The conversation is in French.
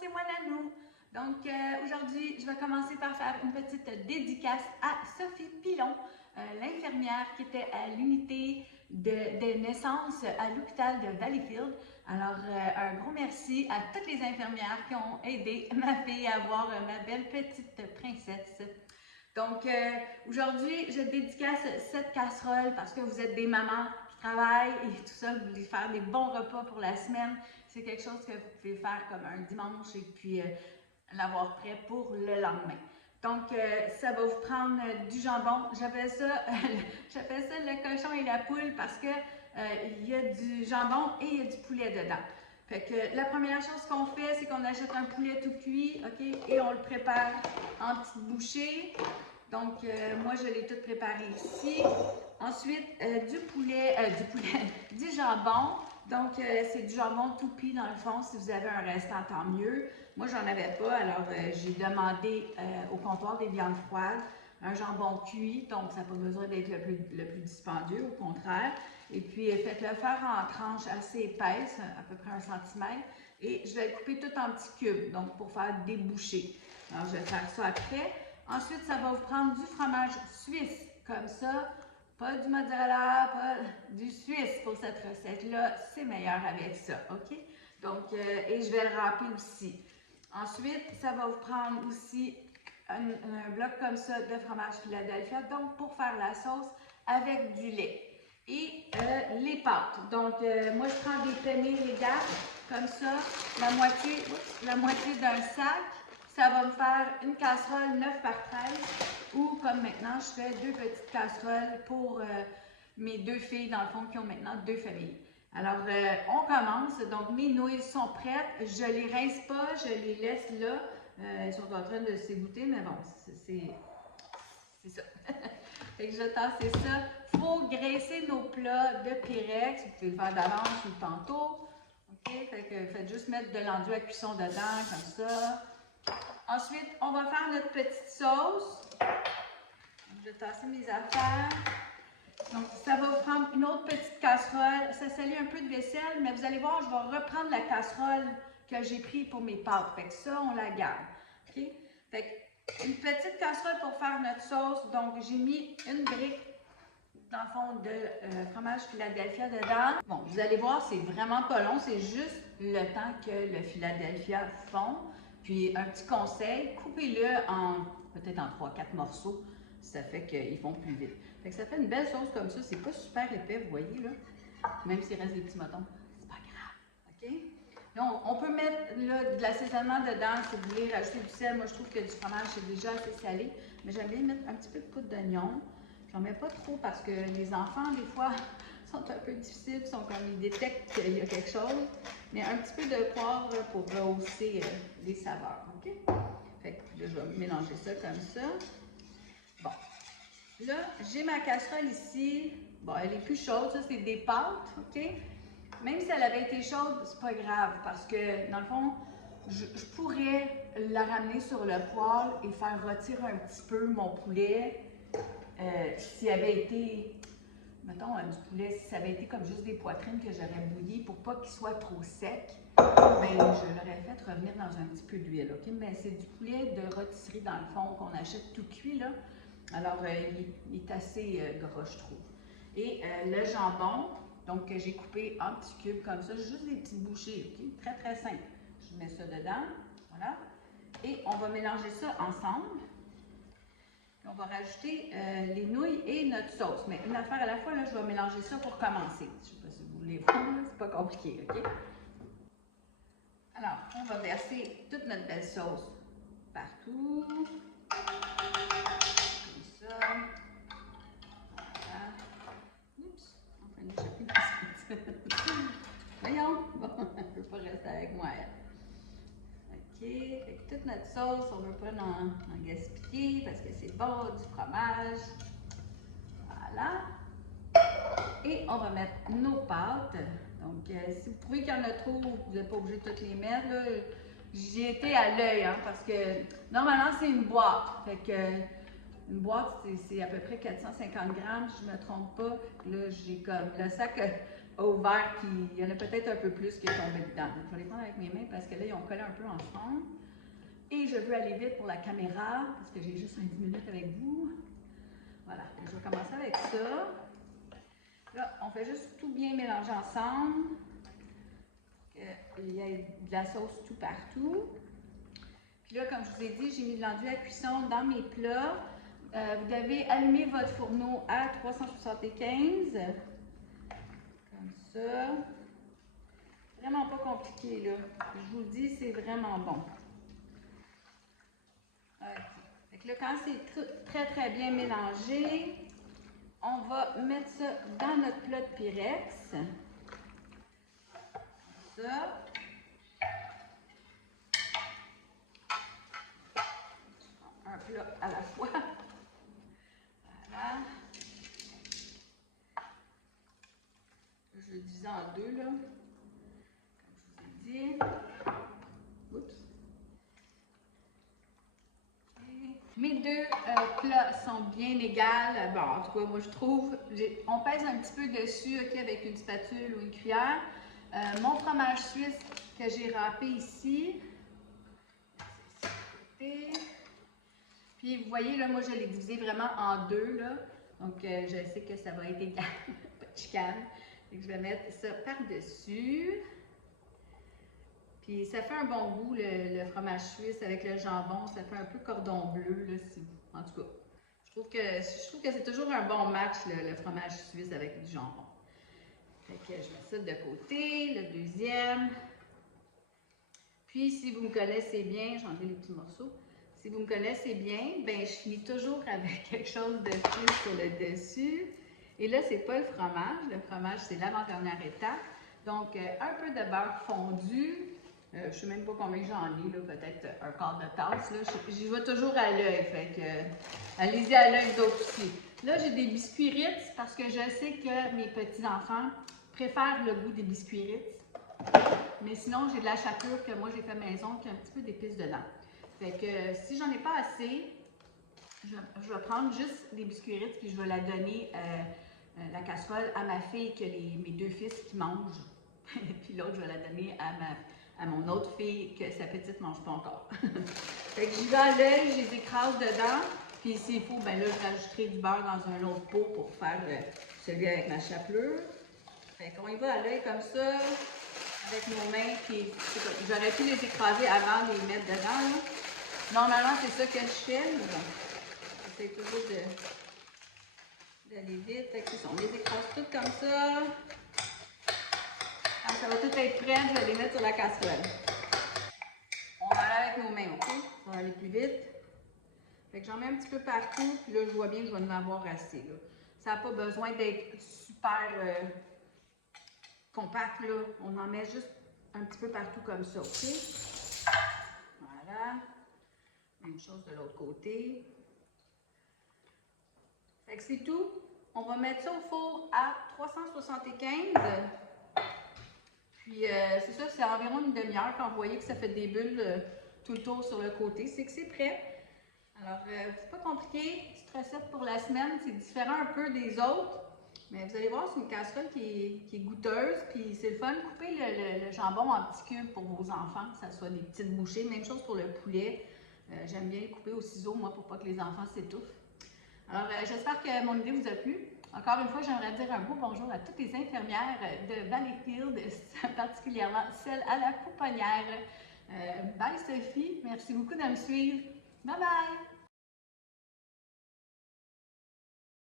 c'est moi Nanou. Donc aujourd'hui, je vais commencer par faire une petite dédicace à Sophie Pilon, l'infirmière qui était à l'unité de naissance à l'hôpital de Valleyfield. Alors, un gros merci à toutes les infirmières qui ont aidé ma fille à avoir ma belle petite princesse. Donc, aujourd'hui, je dédicace cette casserole parce que vous êtes des mamans qui travaillent et tout ça, vous voulez faire des bons repas pour la semaine. C'est quelque chose que vous pouvez faire comme un dimanche et puis l'avoir prêt pour le lendemain. Donc, ça va vous prendre du jambon. J'appelle ça le cochon et la poule parce que il y a du jambon et il y a du poulet dedans. Fait que la première chose qu'on fait, c'est qu'on achète un poulet tout cuit, OK? Et on le prépare en petites bouchées. Donc, moi, je l'ai tout préparé ici. Ensuite, du jambon. Donc, c'est du jambon tout cuit dans le fond. Si vous avez un restant, tant mieux. Moi, j'en avais pas, alors j'ai demandé au comptoir des viandes froides un jambon cuit. Donc, ça n'a pas besoin d'être le plus dispendieux, au contraire. Et puis, faites-le faire en tranches assez épaisses, à peu près 1 centimètre. Et je vais le couper tout en petits cubes, donc pour faire des bouchées. Alors, je vais faire ça après. Ensuite, ça va vous prendre du fromage suisse, comme ça. Pas du mozzarella, pas du suisse pour cette recette-là. C'est meilleur avec ça, OK? Donc, et je vais le râper aussi. Ensuite, ça va vous prendre aussi un bloc comme ça de fromage Philadelphia, donc pour faire la sauce avec du lait. Et les pâtes. Donc, moi, je prends des penne légales, comme ça, la moitié d'un sac. Ça va me faire une casserole 9 par 13 ou comme maintenant, je fais 2 petites casseroles pour mes 2 filles, dans le fond, qui ont maintenant 2 familles. Alors, on commence. Donc, mes nouilles sont prêtes. Je ne les rince pas, je les laisse là. Elles sont en train de s'égoutter, mais bon, c'est ça. Fait que je vais tasser ça. Il faut graisser nos plats de Pyrex. Vous pouvez le faire d'avance ou tantôt. OK? Fait que faites juste mettre de l'enduit à cuisson dedans, comme ça. Ensuite, on va faire notre petite sauce. Je vais tasser mes affaires. Donc, ça va vous prendre une autre petite casserole. Ça salit un peu de vaisselle, mais vous allez voir, je vais reprendre la casserole que j'ai prise pour mes pâtes. Fait que ça, on la garde. OK? Fait que une petite casserole pour faire notre sauce. Donc, j'ai mis une brique, dans le fond, de fromage Philadelphia dedans. Bon, vous allez voir, c'est vraiment pas long. C'est juste le temps que le Philadelphia fond. Puis, un petit conseil, coupez-le peut-être en 3-4 morceaux. Ça fait qu'ils font plus vite. Fait que ça fait une belle sauce comme ça. C'est pas super épais, vous voyez, là. Même s'il reste des petits motons, c'est pas grave. OK? Donc, on peut mettre là, de l'assaisonnement dedans si vous voulez rajouter du sel. Moi, je trouve que du fromage, c'est déjà assez salé. Mais j'aime bien mettre un petit peu de poudre d'oignon. J'en mets pas trop parce que les enfants, des fois, sont un peu difficiles. Ils détectent qu'il y a quelque chose. Mais un petit peu de poivre pour rehausser les saveurs. OK? Fait que là, je vais mélanger ça comme ça. Bon. Là, j'ai ma casserole ici. Bon, elle est plus chaude. Ça, c'est des pâtes. OK? Même si elle avait été chaude, c'est pas grave parce que, dans le fond, je pourrais la ramener sur le poêle et faire rôtir un petit peu mon poulet. S'il avait été, mettons, du poulet, si ça avait été comme juste des poitrines que j'aurais bouillies pour pas qu'il soit trop sec, ben, je l'aurais fait revenir dans un petit peu d'huile, OK? Mais c'est du poulet de rôtisserie, dans le fond, qu'on achète tout cuit, là. Alors, il est assez gras, je trouve. Et le jambon, donc, que j'ai coupé en petits cubes comme ça, juste des petites bouchées, OK? Très, très simple. Je mets ça dedans, voilà. Et on va mélanger ça ensemble. On va rajouter les nouilles et notre sauce. Mais une affaire à la fois, là, je vais mélanger ça pour commencer. Je ne sais pas si vous voulez voir, c'est pas compliqué, OK? Alors, on va verser toute notre belle sauce partout. Comme ça. Voilà. Oups, on va échapper une petite. Voyons, bon, elle ne peut pas rester avec moi, elle. OK, fait que toute notre sauce, on ne veut pas en gaspiller parce que c'est bon, du fromage. Voilà. Et on va mettre nos pâtes. Donc, si vous trouvez qu'il y en a trop, vous n'êtes pas obligé de toutes les mettre. J'y étais à l'œil, hein, parce que normalement, c'est une boîte. Fait que une boîte, c'est à peu près 450 grammes, si je ne me trompe pas. Là, j'ai comme le sac a ouvert, puis il y en a peut-être un peu plus qui est tombé dedans. Donc, je vais les prendre avec mes mains parce que là, ils ont collé un peu ensemble. Et je veux aller vite pour la caméra parce que j'ai juste 10 minutes avec vous. Voilà, je vais commencer avec ça. Là, on fait juste tout bien mélanger ensemble. Qu'il y ait de la sauce tout partout. Puis là, comme je vous ai dit, j'ai mis de l'enduit à cuisson dans mes plats. Vous devez allumer votre fourneau à 375. Comme ça. Vraiment pas compliqué, là. Je vous le dis, c'est vraiment bon. OK. Fait que là, quand c'est très bien mélangé, on va mettre ça dans notre plat de Pyrex. Comme ça. Un plat à la fois. Voilà. Je le divise en deux, là. Comme je vous ai dit. Oups. Mes deux plats sont bien égales. Bon, en tout cas, moi je trouve, on pèse un petit peu dessus, OK, avec une spatule ou une cuillère. Mon fromage suisse que j'ai râpé ici. Puis vous voyez, là, moi je l'ai divisé vraiment en deux, là. Donc je sais que ça va être égal. Pas de chicane. Donc, je vais mettre ça par-dessus. Puis ça fait un bon goût, le fromage suisse avec le jambon. Ça fait un peu cordon bleu, là, si vous... En tout cas, je trouve que c'est toujours un bon match, le fromage suisse avec du jambon. Fait que je mets ça de côté, le deuxième. Puis si vous me connaissez bien, j'ai enlevé les petits morceaux. Si vous me connaissez bien, ben je finis toujours avec quelque chose de plus sur le dessus. Et là, c'est pas le fromage. Le fromage, c'est l'avant-dernière étape. Donc, un peu de beurre fondu. Je ne sais même pas combien j'en ai, là, peut-être un quart de tasse. J'y vais toujours à l'œil, fait que allez-y à l'œil d'autres aussi. Là, j'ai des biscuits Ritz parce que je sais que mes petits-enfants préfèrent le goût des biscuits Ritz. Mais sinon, j'ai de la chapelure que moi j'ai fait maison qui a un petit peu d'épices dedans. Fait que si j'en ai pas assez, je vais prendre juste des biscuits Ritz puis je vais la donner la casserole à ma fille que mes deux fils qui mangent. Puis l'autre, je vais la donner à mon autre fille que sa petite ne mange pas encore. Fait que j'y vais à l'œil, je les écrase dedans. Puis s'il faut, ben là, je rajouterai du beurre dans un autre pot pour faire celui avec ma chapelure. Fait qu'on y va à l'œil comme ça, avec nos mains. Puis j'aurais pu les écraser avant de les mettre dedans, là. Normalement, c'est ça que je fais, mais bon, j'essaie toujours d'aller vite. Fait que on les écrase toutes comme ça. Quand ça va tout être prêt, je vais les mettre sur la casserole. On va aller avec nos mains, OK? Ça va aller plus vite. Fait que j'en mets un petit peu partout, puis là, je vois bien que je vais en avoir assez, là. Ça n'a pas besoin d'être super compact, là. On en met juste un petit peu partout comme ça, OK? Voilà. Même chose de l'autre côté. Fait que c'est tout. On va mettre ça au four à 375. Puis c'est ça, c'est environ une demi-heure. Quand vous voyez que ça fait des bulles tout le tour sur le côté, c'est que c'est prêt. Alors, c'est pas compliqué. Petite recette pour la semaine. C'est différent un peu des autres. Mais vous allez voir, c'est une casserole qui est goûteuse. Puis c'est le fun. Coupez le jambon en petits cubes pour vos enfants, que ça soit des petites bouchées. Même chose pour le poulet. J'aime bien le couper au ciseau, moi, pour pas que les enfants s'étouffent. Alors, j'espère que mon idée vous a plu. Encore une fois, j'aimerais dire un beau bonjour à toutes les infirmières de Valleyfield, particulièrement celle à la pouponnière. Bye Sophie, merci beaucoup de me suivre. Bye bye!